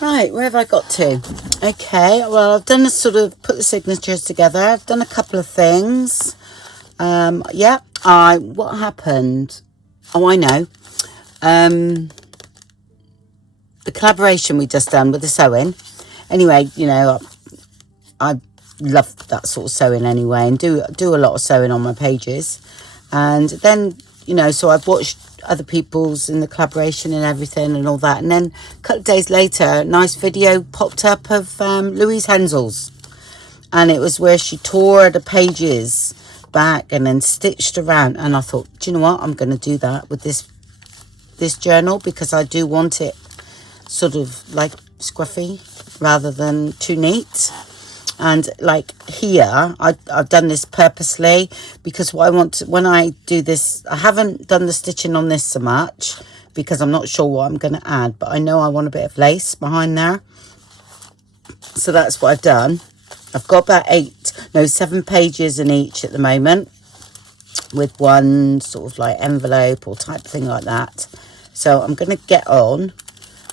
Right, where have I got to? Okay, well, I've done a sort of put the signatures together. I've done a couple of things. Yeah, what happened? Oh, I know. The collaboration we just done with the sewing. Anyway, you know, I love that sort of sewing anyway, and do a lot of sewing on my pages. And then, you know, so I've watched other people's in the collaboration and everything and all that. And then a couple of days later, a nice video popped up of Louise Hensel's. And it was where she tore the pages back and then stitched around. And I thought, do you know what? I'm going to do that with this journal, because I do want it sort of like scruffy rather than too neat. And like here, I've done this purposely because what I want to, when I do this, I haven't done the stitching on this so much because I'm not sure what I'm going to add, but I know I want a bit of lace behind there. So that's what I've done. I've got about 7 pages in each at the moment, with one sort of like envelope or type thing like that. So I'm going to get on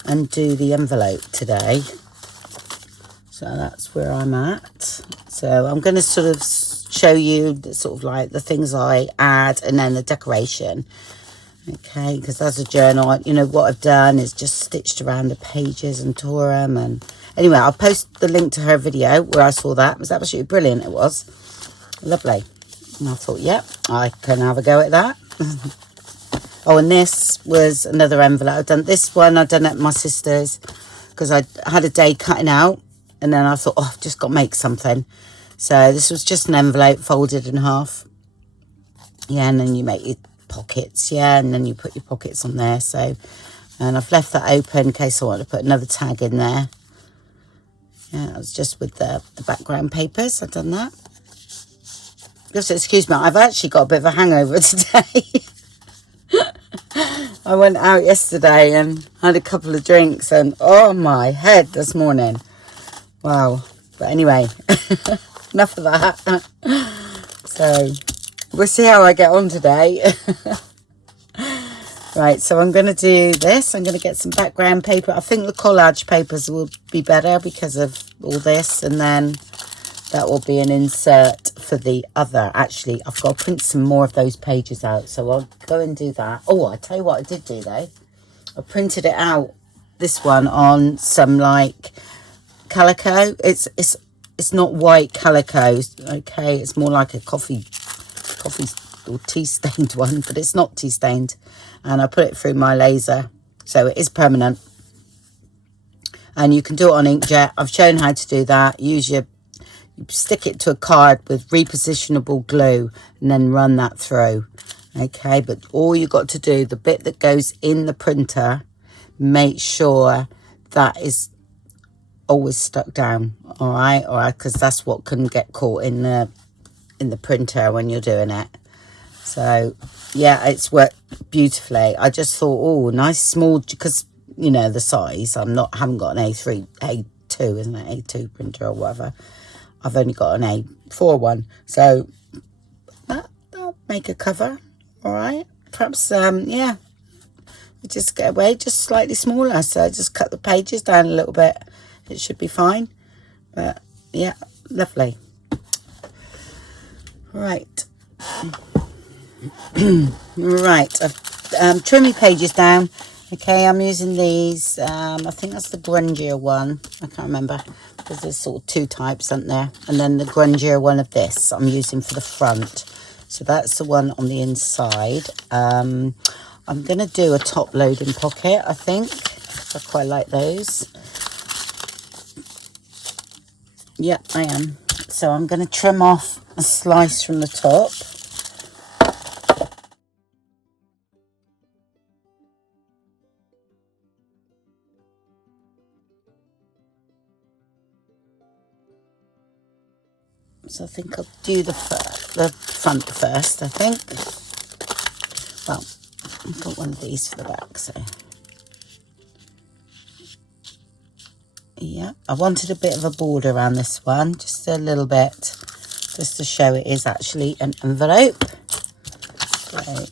and do the envelope today. So that's where I'm at. So I'm going to sort of show you the, sort of like the things I add and then the decoration. Okay, because as a journal, you know, what I've done is just stitched around the pages and tore them. And anyway, I'll post the link to her video where I saw that. It was absolutely brilliant. It was lovely. And I thought, yep, I can have a go at that. Oh, and this was another envelope. I've done this one. I've done it at my sister's because I had a day cutting out. And then I thought, oh, I've just got to make something. So this was just an envelope folded in half. Yeah, and then you make your pockets. Yeah, and then you put your pockets on there. So, and I've left that open in case I want to put another tag in there. Yeah, it was just with the background papers. I've done that. Just excuse me, I've actually got a bit of a hangover today. I went out yesterday and had a couple of drinks and oh, my head this morning. Wow. But anyway, enough of that. So we'll see how I get on today. Right, so I'm going to do this. I'm going to get some background paper. I think the collage papers will be better because of all this. And then that will be an insert for the other. Actually, I've got to print some more of those pages out. So I'll go and do that. Oh, I tell you what I did do though. I printed it out, this one, on some like calico. It's not white calico, okay, it's more like a coffee or tea stained one, but it's not tea stained. And I put it through my laser, so it is permanent, and you can do it on inkjet. I've shown how to do that. You stick it to a card with repositionable glue and then run that through. Okay, but all you got to do, the bit that goes in the printer, make sure that is always stuck down. All right, because that's what can get caught in the printer when you're doing it. So yeah, it's worked beautifully. I just thought, oh, nice small, because you know the size. haven't got an A2, isn't it, A2 printer or whatever. I've only got an A4 one, so that'll make a cover. All right, perhaps yeah, we just get away just slightly smaller. So just cut the pages down a little bit. It should be fine. But yeah, lovely. Right. Right, I've trimmed my pages down. Okay, I'm using these. I think that's the grungier one. I can't remember, because there's sort of 2 types, aren't there? And then the grungier one of this I'm using for the front. So that's the one on the inside. I'm going to do a top loading pocket, I think. I quite like those. Yeah, I am. So I'm going to trim off a slice from the top. So I think I'll do the front first, I think. Well, I've got one of these for the back, so. Yeah, I wanted a bit of a border around this one, just a little bit, just to show it is actually an envelope. So,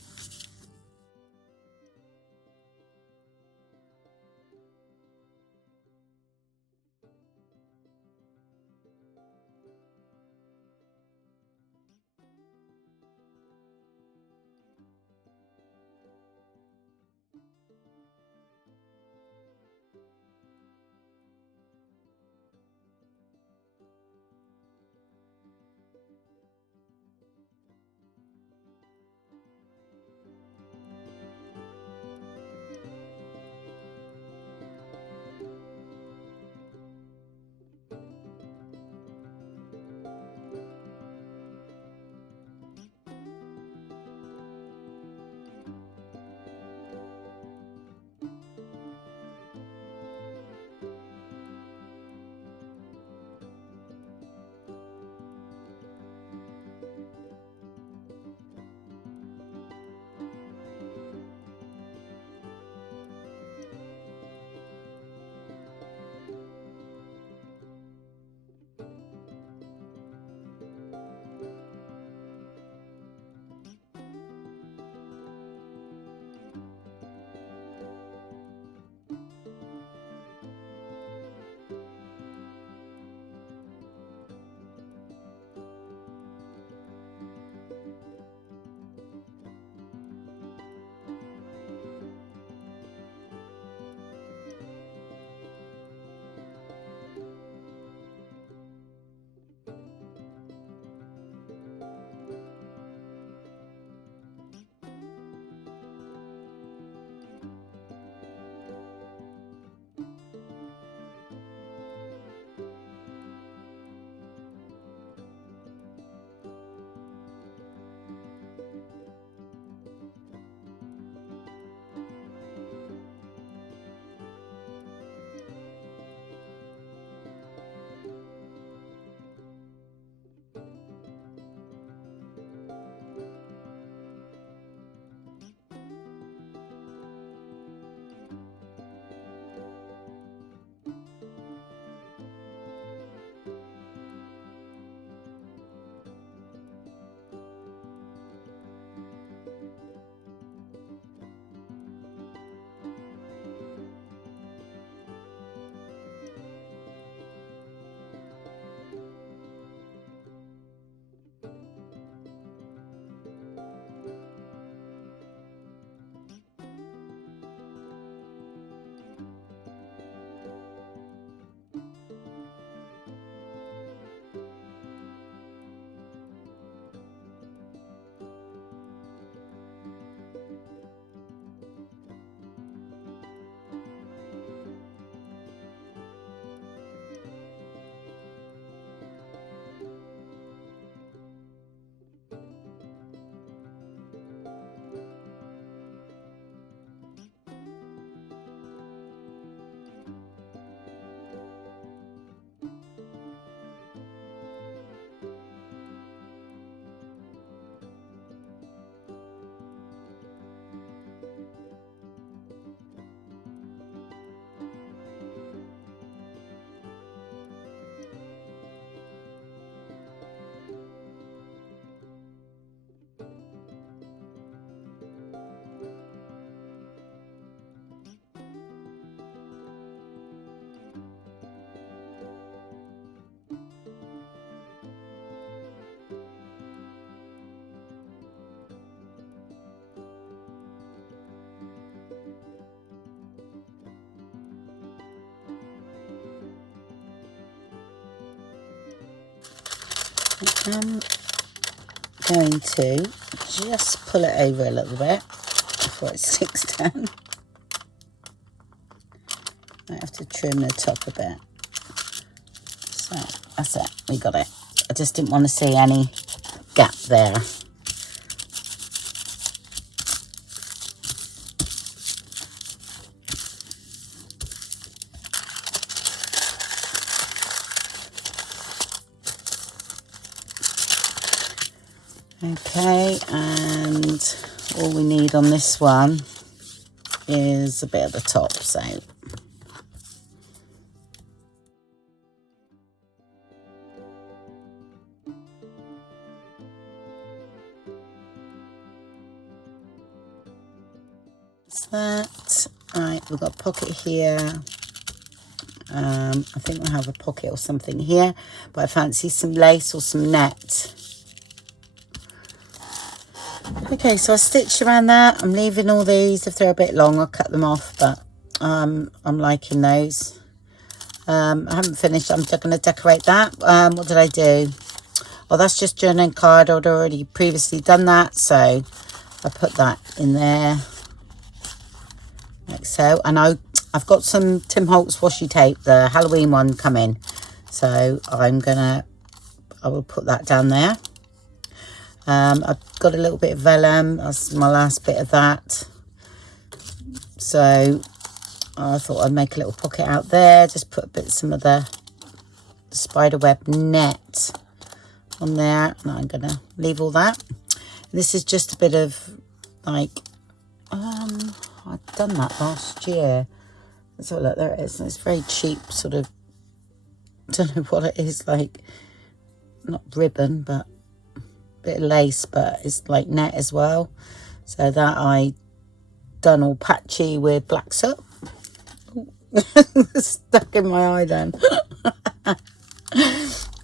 I'm going to just pull it over a little bit before it sticks down. I have to trim the top a bit. So that's it, we got it. I just didn't want to see any gap there. Okay, and all we need on this one is a bit of the top, so that's that. Right, we've got a pocket here. I think we'll have a pocket or something here, but I fancy some lace or some net. Okay, so I stitched around that. I'm leaving all these. If they're a bit long, I'll cut them off, but I'm liking those. I haven't finished. I'm just going to decorate that. What did I do? Oh, that's just journaling card. I'd already previously done that, so I put that in there like so. And I've got some Tim Holtz washi tape, the Halloween one, coming, so I will put that down there. I've got a little bit of vellum. That's my last bit of that. So I thought I'd make a little pocket out there. Just put some of the spiderweb net on there. And I'm going to leave all that. This is just a bit of like, I've done that last year. So look, there it is. It's very cheap sort of, I don't know what it is, like, not ribbon, but bit of lace, but it's like net as well. So that I done all patchy with black soot. Stuck in my eye then.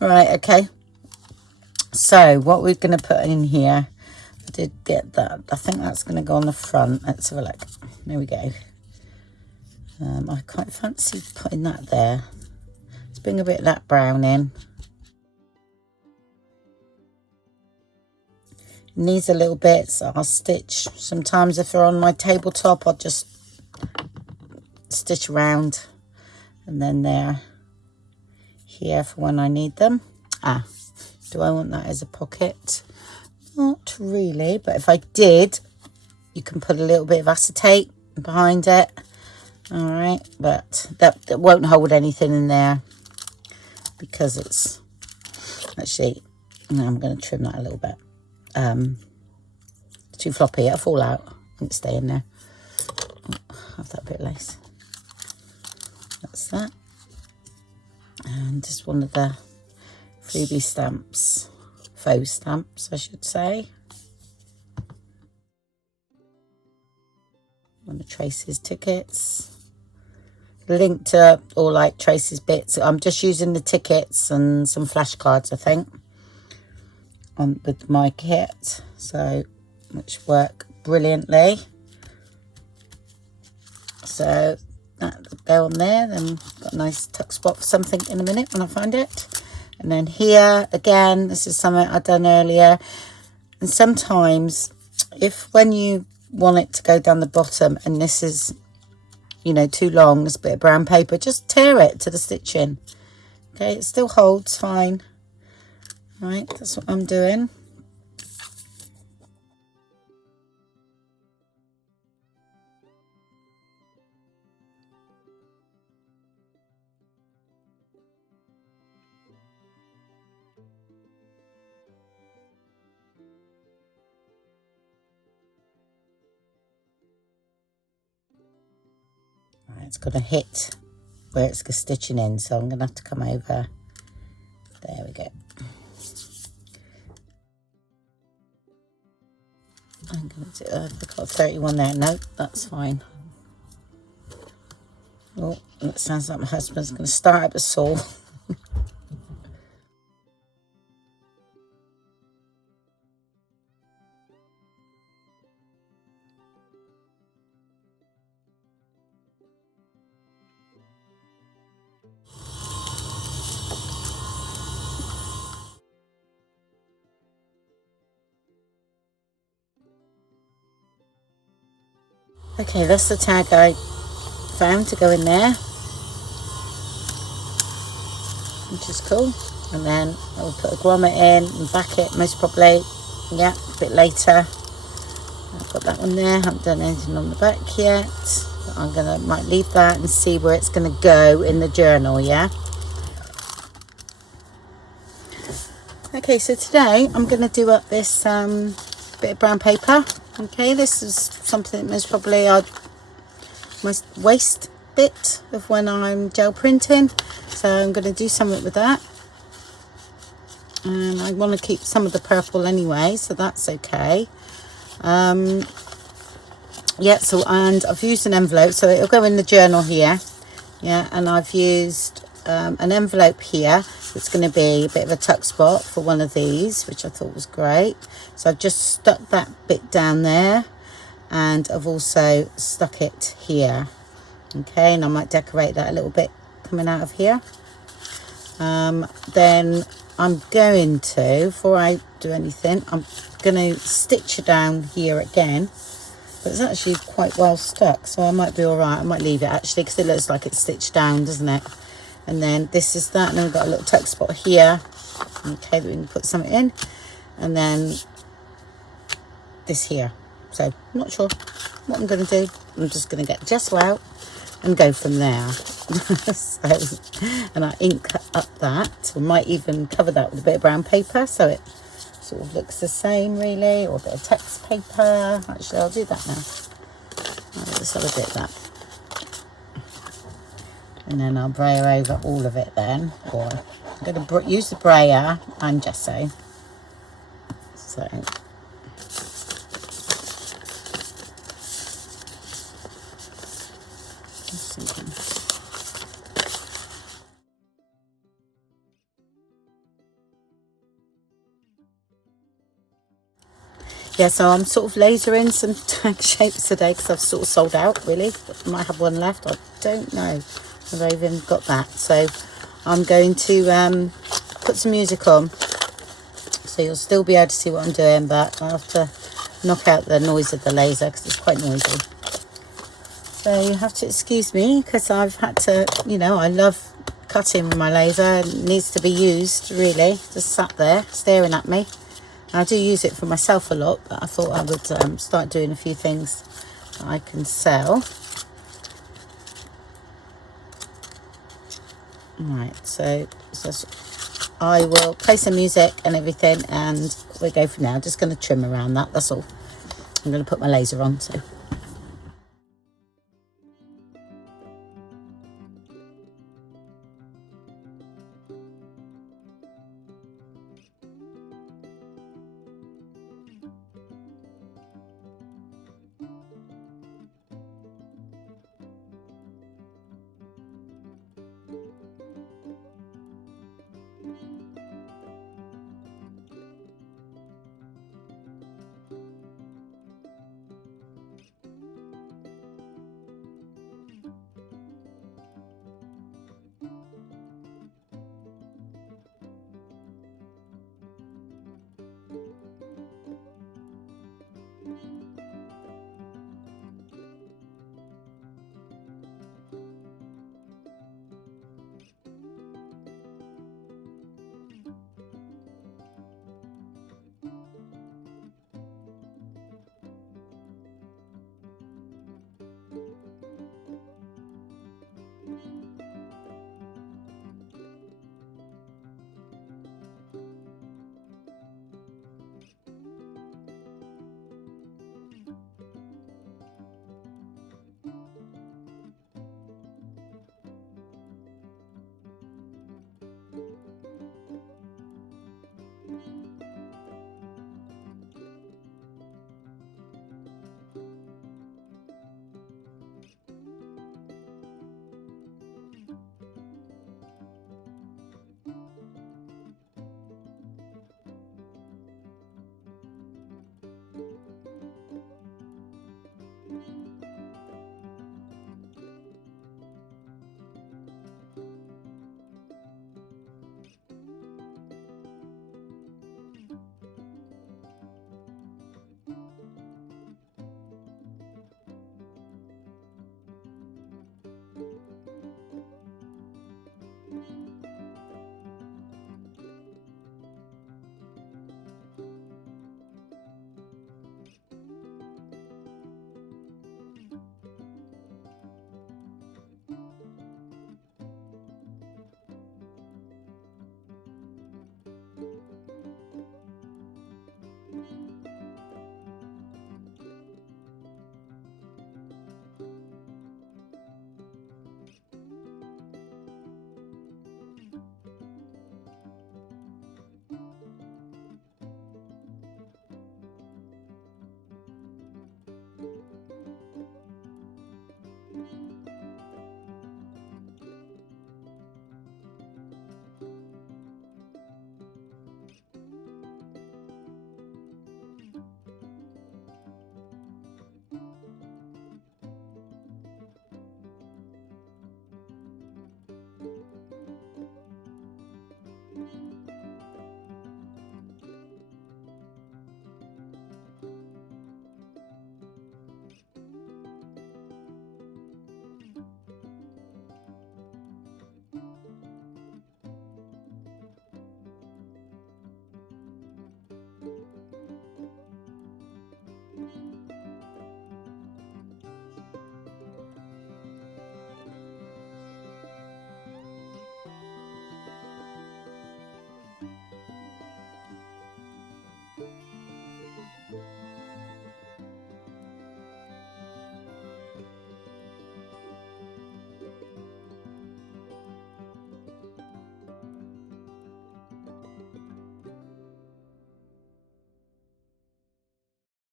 Right, okay. So what we're going to put in here, I did get that. I think that's going to go on the front. Let's have a look. There we go. I quite fancy putting that there. Let's bring a bit of that brown in. Needs a little bit, so I'll stitch. Sometimes if they're on my tabletop, I'll just stitch around, and then they're here for when I need them. Do I want that as a pocket? Not really, but if I did, you can put a little bit of acetate behind it. All right, but that won't hold anything in there because it's actually, I'm going to trim that a little bit. Too floppy, it'll fall out and stay in there. Have that bit of lace. That's that. And just one of the freebie stamps, faux stamps, I should say. One of Tracy's tickets. Link to all like Tracy's bits. I'm just using the tickets and some flashcards, I think, on with my kit, so which work brilliantly. So that'll go on there. Then got a nice tuck spot for something in a minute when I find it. And then here again, this is something I've done earlier. And sometimes if when you want it to go down the bottom and this is, you know, too long, this bit of brown paper, just tear it to the stitching. Okay, it still holds fine. Right, that's what I'm doing. Right, it's got to hit where it's stitching in, so I'm going to have to come over. There we go. I'm going to do, I've got 31 there. No, that's fine. Oh, it sounds like my husband's going to start up a saw. Okay, that's the tag I found to go in there, which is cool. And then I'll put a grommet in and back it most probably, yeah, a bit later. I've got that one there, haven't done anything on the back yet. But might leave that and see where it's gonna go in the journal, yeah? Okay, so today I'm gonna do up this bit of brown paper. Okay, this is something that most probably my waste bit of when I'm gel printing. So I'm gonna do something with that. And I want to keep some of the purple anyway, so that's okay. Yeah, so, and I've used an envelope, so it'll go in the journal here. Yeah, and I've used an envelope here. It's going to be a bit of a tuck spot for one of these, which I thought was great. So I've just stuck that bit down there, and I've also stuck it here. Okay, and I might decorate that a little bit coming out of here. Then I'm going to, before I do anything, I'm going to stitch it down here again. But it's actually quite well stuck, so I might be all right. I might leave it actually, because it looks like it's stitched down, doesn't it? And then this is that, and then we've got a little tuck spot here. Okay, that we can put something in. And then this here. So, I'm not sure what I'm going to do. I'm just going to get gesso out and go from there. So, and I ink up that. We might even cover that with a bit of brown paper, so it sort of looks the same really, or a bit of text paper. Actually, I'll do that now. I'll just have a bit of that. And then I'll brayer over all of it then. Or I'm going to use the brayer and gesso. So, yeah, so I'm sort of lasering some tag shapes today because I've sort of sold out, really. I might have one left. I don't know if I even got that. So I'm going to put some music on. So you'll still be able to see what I'm doing, but I'll have to knock out the noise of the laser because it's quite noisy. So you have to excuse me because I've had to, you know, I love cutting with my laser. It needs to be used, really. Just sat there staring at me. I do use it for myself a lot, but I thought I would start doing a few things that I can sell. Right, so I will play some music and everything, and we'll go from there. I'm just going to trim around that, that's all. I'm going to put my laser on, so